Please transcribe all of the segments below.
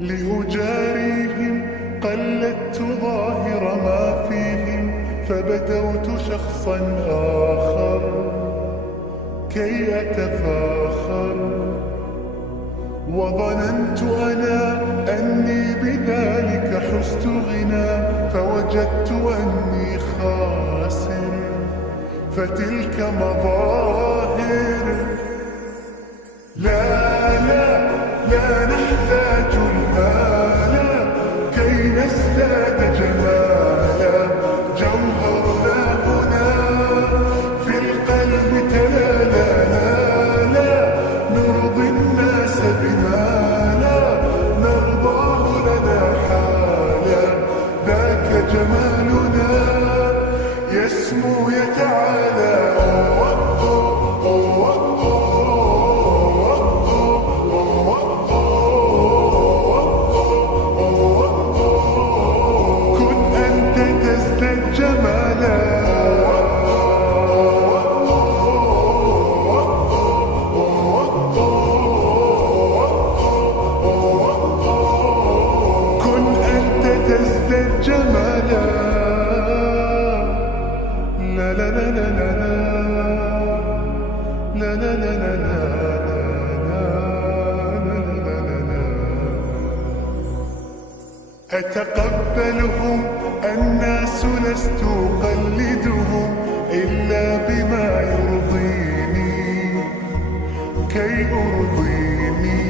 لأجاريهم قلدت ظاهر ما فيهم، فبدوت شخصا آخر كي أتفاخر، وظننت أنا أني بذلك حزت غنى، فوجدت أني خاسر، فتلك مظاهر. لا لا لا نحتاج المال كي نزداد جمالا، جوهرنا هنا في القلب تلالا. لا لا نرضي الناس بما لا نرضاه لنا حالا، ذاك جمالنا يسمو يتعالى. جمالا لا لا لا لا لا لا لا لا لا لا. أتقبلهم الناس لست أقلدهم إلا بما يرضيني كي أرضيني.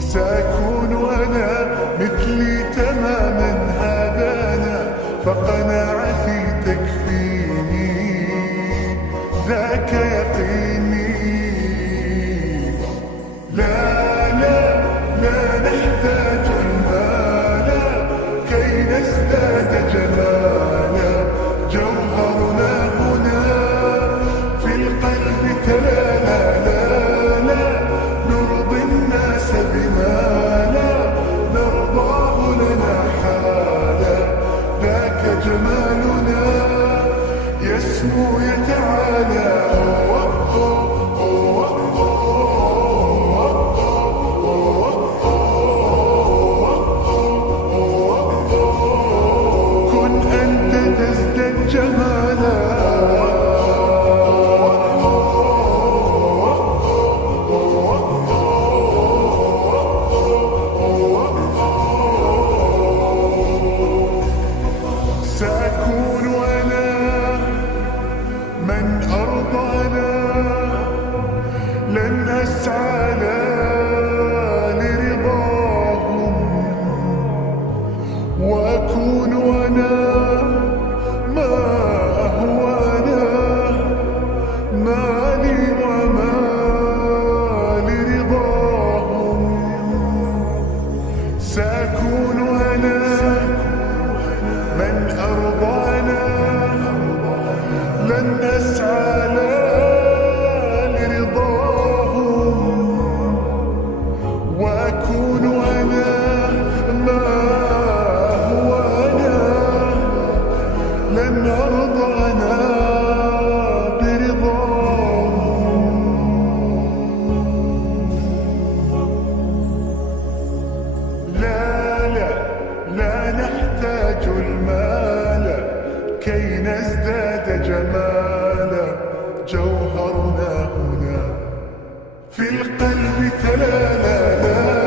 سأكون أنا مثلي تماما، هذا أنا فقناعتي تكفيني، ذاك يقيني. لا لا لا نحتاج المال كي نزداد جمالا، جوهرنا هنا في القلب تلالا. لا لا نرضي الناس بما لا نرضاه لنا حالا، ذاك جمالنا يسمو يتعالى. كن أنت تزداد جمالا. سأكون أنا من أرضانا، لن أسعى لرضاهم، وأكون أنا ما أهوانا، ما لي وما لرضاهم. سأكون أنا من أرضانا، لن أسعى لرضاهم، وأكون أنا ما هو أنا، لن أرضانا برضاهم. لا لا لا نحتاج المال كي نزداد جمالا، جوهرنا هنا في القلب تلالا.